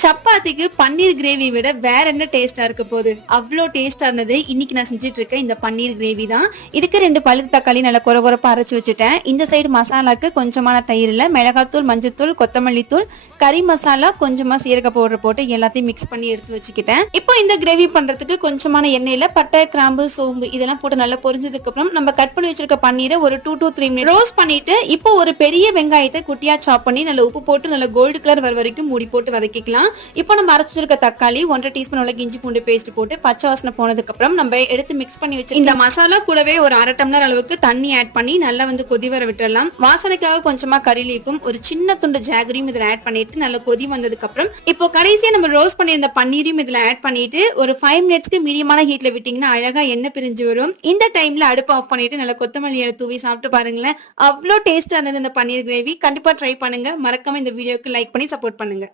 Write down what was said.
சப்பாத்திக்கு பன்னீர் கிரேவி விட வேற என்ன டேஸ்டா இருக்க போகுது? அவ்வளோ டேஸ்டா இருந்தது. இன்னைக்கு நான் செஞ்சுட்டு இருக்கேன் இந்த பன்னீர் கிரேவி தான். இதுக்கு ரெண்டு பழுத்து தக்காளி நல்லா குற குறப்பா அரைச்சி வச்சுட்டேன். இந்த சைடு மசாலாக்கு கொஞ்சமான தயிரில் மிளகாத்தூள் மஞ்சத்தூள் கொத்தமல்லி தூள் கறி மசாலா கொஞ்சமா சீரக பவுடர் போட்டு எல்லாத்தையும் மிக்ஸ் பண்ணி எடுத்து வச்சுக்கிட்டேன். இப்போ இந்த கிரேவி பண்றதுக்கு கொஞ்சமான எண்ணெயில பட்டை கிராம்பு சோம்பு இதெல்லாம் போட்டு நல்லா பொரிஞ்சதுக்கு அப்புறம் நம்ம கட் பண்ணி வச்சிருக்க பன்னீரை ஒரு two two three minute roast பண்ணிட்டு இப்போ ஒரு பெரிய வெங்காயத்தை குட்டியா சாப் பண்ணி நல்லா உப்பு போட்டு நல்லா கோல்டு கலர் வர வரைக்கும் மூடி போட்டு வதக்கிக்கலாம். இப்போ நம்ம அரைச்சிருக்க தக்காளி ஒன்றரை டீஸ்பூன் உள்ள இஞ்சி பூண்டு பேஸ்ட் போட்டு பச்சை வாசனை போனதுக்கு அப்புறம் நம்ம எடுத்து மிக்ஸ் பண்ணி வச்சு இந்த மசாலா கூடவே ஒரு அரை டம்ளர் அளவுக்கு தண்ணி ஆட் பண்ணி நல்லா வந்து கொதி வர விட்டுறலாம். வாசனைக்காக கொஞ்சமா கறி லீஃபும் ஒரு சின்ன துண்டு ஜாகரியும் இதுல ஆட் பண்ணிட்டு நல்லா கொதி வந்ததுக்கு அப்புறம் இப்போ கடைசியா நம்ம ரோஸ்ட் பண்ணியிருந்த பன்னீரையும் இதுல ஆட் பண்ணிட்டு ஒரு ஃபைவ் மினிட்ஸ்க்கு மீடியமான ஹீட்ல விட்டீங்கன்னா அழகா எண்ணெய் பிரிஞ்சு வரும். இந்த டைம்ல அடுப்பு ஆஃப் பண்ணிட்டு நல்லா கொத்தமல்லி தூவி சாப்பிட்டு பாருங்களேன். அவ்வளோ டேஸ்டா இருந்தது இந்த பன்னீர் கிரேவி கண்டிப்பா ட்ரை பண்ணுங்க. மறக்காம இந்த வீடியோக்கு லைக் பண்ணி சப்போர்ட் பண்ணுங்க.